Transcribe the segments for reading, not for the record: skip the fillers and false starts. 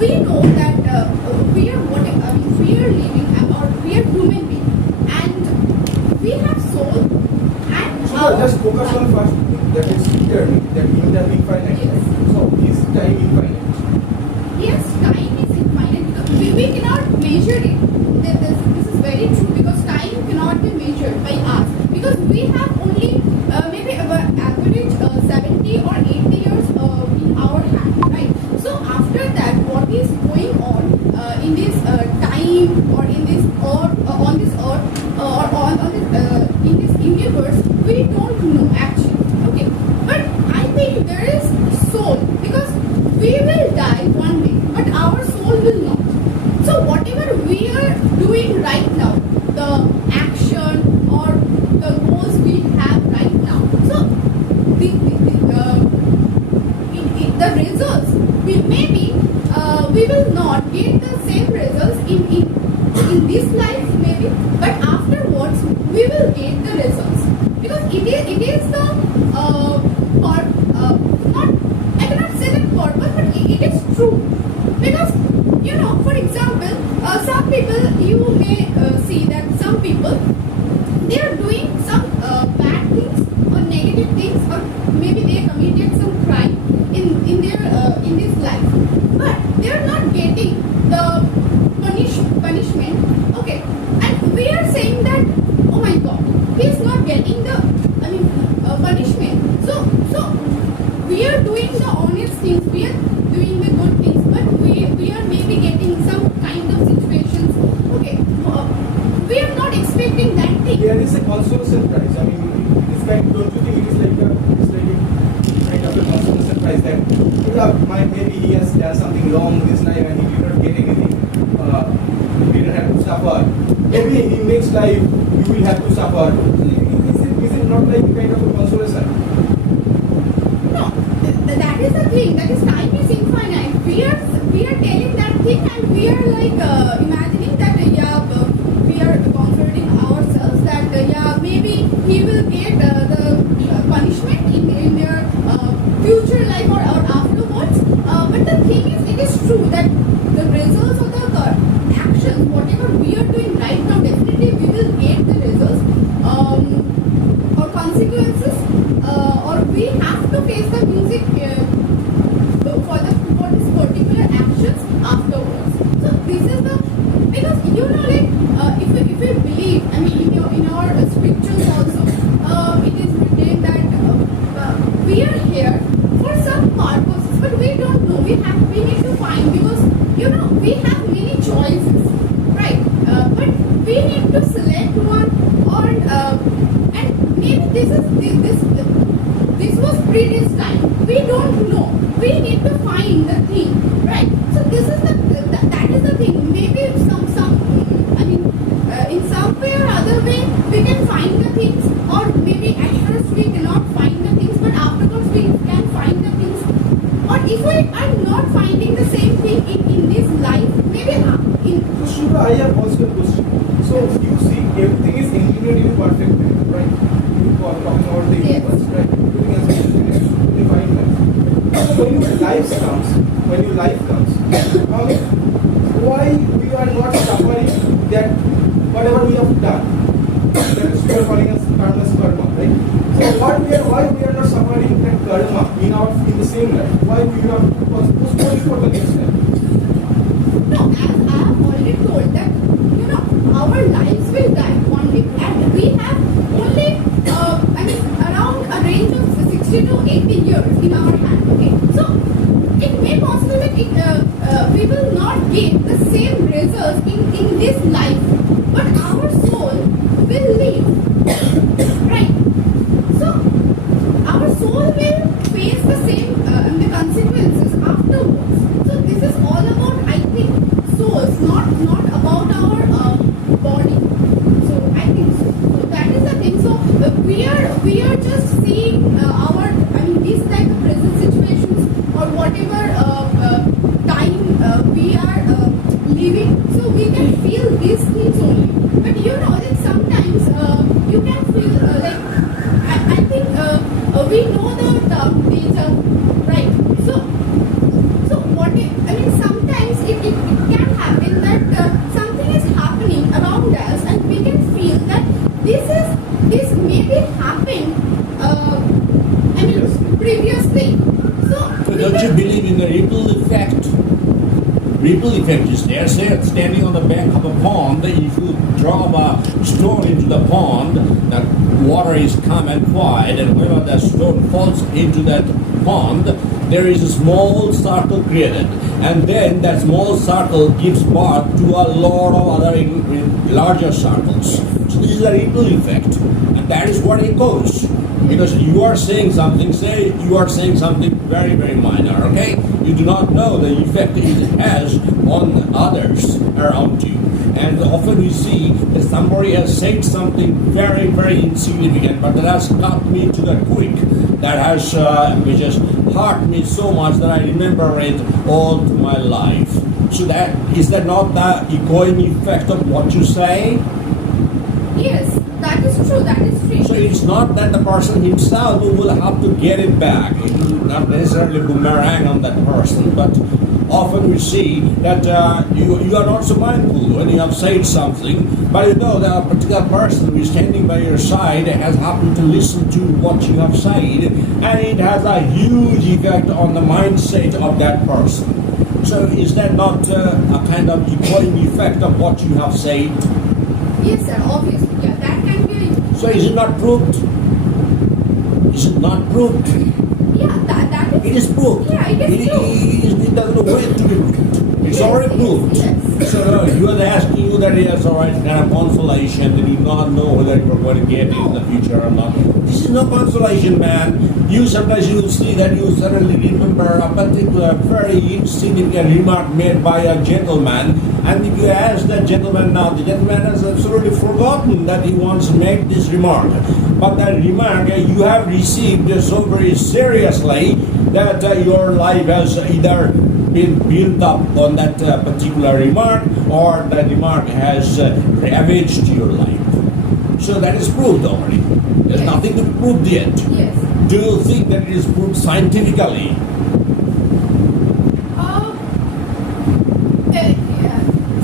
we know that we are what I mean, we are living or we are human being, and we have soul and So just focus on first thing that is clear that in the infinite. Yes. So is time infinite? yes, time is infinite because we cannot measure it. This is very true because time cannot be measured by us because we have only maybe about average 70 or 80 years in our hand, right? So after that, what is going on in this time or in this earth, on this earth or on this in this universe, we don't know actually. Okay, but I think there is soul because we will die one day, but our soul will not. So whatever we are doing right now, the action or the goals we have right now, so the results we will not get the same results in this life maybe, but afterwards we will get the results because it is the not I cannot say the purpose, but it is true because for example, some people you may see that some people they are doing some bad things or negative things or maybe they committed some crime in their in this life, but they are not getting the punishment. Okay, and we are saying that oh my god, he is not getting the punishment. So we are doing the honest things, we are doing the good things, but we are maybe getting some kind of situations. Okay, we are not expecting that thing. There is a consolation prize. I mean, it's like, don't you think it is like a kind of a consolation prize that maybe he has done something wrong this time and he did not get anything. He didn't have to suffer. Maybe in next life you will have to suffer. Is it not like kind of a consolation? No, that is the thing. That is time is infinite. We are telling that thing, and we are like imagining that we are comforting ourselves that maybe he will get the punishment in their future life or afterwards. But the thing is, it is true that the results of the actions, whatever we are doing right now, definitely we will get the results or consequences, or we have to face the music for this particular actions afterwards. So this is the because like if we believe, I mean in our scriptures also, it is written that we are here for some purposes, but we don't know. We need to find because we have many choices, right? But we need to select one, or and maybe this was predestined. We don't know. We need to find the thing, right? So this is that is the thing. Maybe in some way or other way we can find the things, or maybe at first we cannot find the things, but afterwards we can find the things. Or if we are not finding the same thing in this life, maybe So Shubha, I have also a question. So you see, everything is engineered in perfect way, right? You are talking about the universe, right? Everything is engineered in divine way. So when your life comes, why we are not suffering that whatever we have done? That is, we are calling as karma, right? So why we are not suffering that karma in the same life? Why we have postponed it for the next life? no, as I have already told that our lives will die one day, and we have only around a range of 60 to 80 years in our hand. Okay, so it may possible that we will not get the same results in this life, but our soul will live, right? So our soul will face the same the consequences afterwards. So this is all about, I think, souls, not about our body. So I think so. So that is the thing. So we are just seeing these type of present situations or whatever time we are living. So we can feel these things only. But that sometimes you can feel like I think we know the term nature, right? So what sometimes ripple effect is there. Say, standing on the bank of a pond, if you drop a stone into the pond, that water is calm and quiet, and whenever that stone falls into that pond, there is a small circle created, and then that small circle gives birth to a lot of other larger circles. So this is a ripple effect, and that is what it goes. Because you are saying something, say you are saying something very, very minor, okay? You do not know the effect it has on others around you. And often we see that somebody has said something very, very insignificant, but that has cut me to the quick, that has which has hurt me so much that I remember it all through my life. So that is that not the echoing effect of what you say? Yes, that is true. That is true. So it's not that the person himself will have to get it back. It will not necessarily boomerang on that person, but often we see that you are not so mindful when you have said something, but you know that a particular person who is standing by your side has happened to listen to what you have said, and it has a huge effect on the mindset of that person. So is that not a kind of echoing effect of what you have said? Yes, sir. Obviously, yeah, that can be. So is it not proved? Is it not proved? Yeah, that is. It is proved. Yeah, it is proved. It doesn't wait to be proved. It's Yes, already proved. yes. So you are asking you that yes, all right, kind of consolation that you do not know whether you are going to get it in the future or not. This is no consolation, man. You sometimes you will see that you suddenly remember a particular very insignificant remark made by a gentleman, and if you ask that gentleman now, the gentleman has absolutely forgotten that he once made this remark. But that remark you have received so very seriously that your life has either been built up on that particular remark, or that remark has ravaged your life. So that is proved already. There's Yes. nothing to be proved yet. Yes. Do you think that it is proved scientifically? Yeah.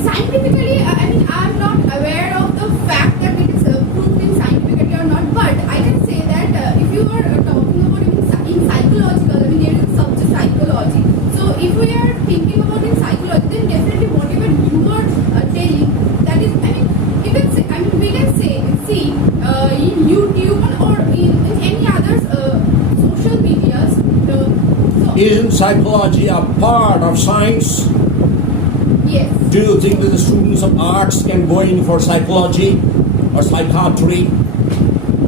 Scientifically, I mean, I'm not aware of the fact that it is proven scientifically or not, but I can say that if you are talking about in psychological, I mean, there is a subject psychology. So if we are thinking about in psychology, then definitely whatever you are telling, that is, I mean, you can say, I mean, we can say, see, in YouTube or in any other social medias. So, Isn't psychology a part of science? yes. Do you think that the students of arts can go in for psychology or psychiatry?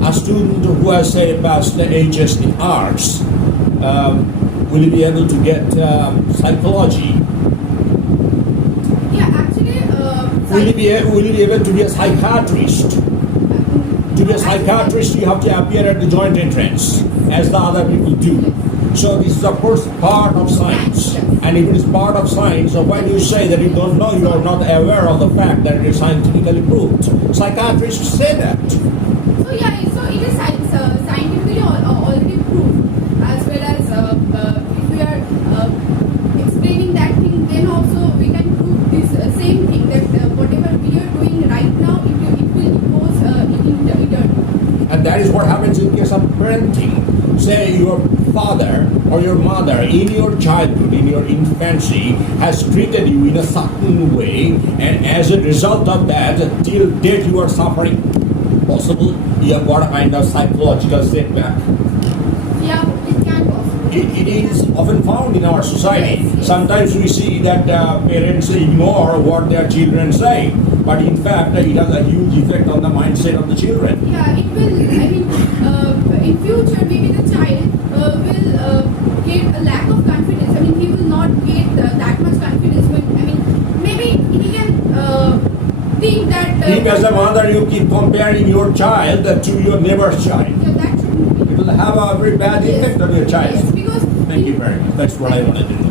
A student who has, say, passed the HS in arts, will he be able to get psychology? Yeah, actually, Will he be able to be a psychiatrist? To be a psychiatrist, you have to appear at the joint entrance, as the other people do. So this is, of course, part of science. And if it is part of science, so when you say that you don't know, you are not aware of the fact that it is scientifically proved. Psychiatrists say that. So yeah, so it is scientifically already proved, as well as if we are explaining that thing, then also we can prove this same thing, that whatever we are doing right now, it will impose in eternity. And that is what happens in case of parenting. Say your father or your mother in your childhood, in your infancy, has treated you in a certain way, and as a result of that, till death you are suffering. Possible you have got a kind of psychological setback. Yeah, it can possible. It is often found in our society. Yes, yes. Sometimes we see that parents ignore what their children say, but in fact it has a huge effect on the mindset of the children. Yeah, it will. I mean, in future, maybe the child will get a lack of confidence. I mean, he will not get that much confidence. When, I mean, maybe he can think that. If as a mother you keep comparing your child to your neighbor's child, Yeah, that shouldn't be. it will have a very bad effect on your child. Yes, because Thank you very much. That's what I wanted to know.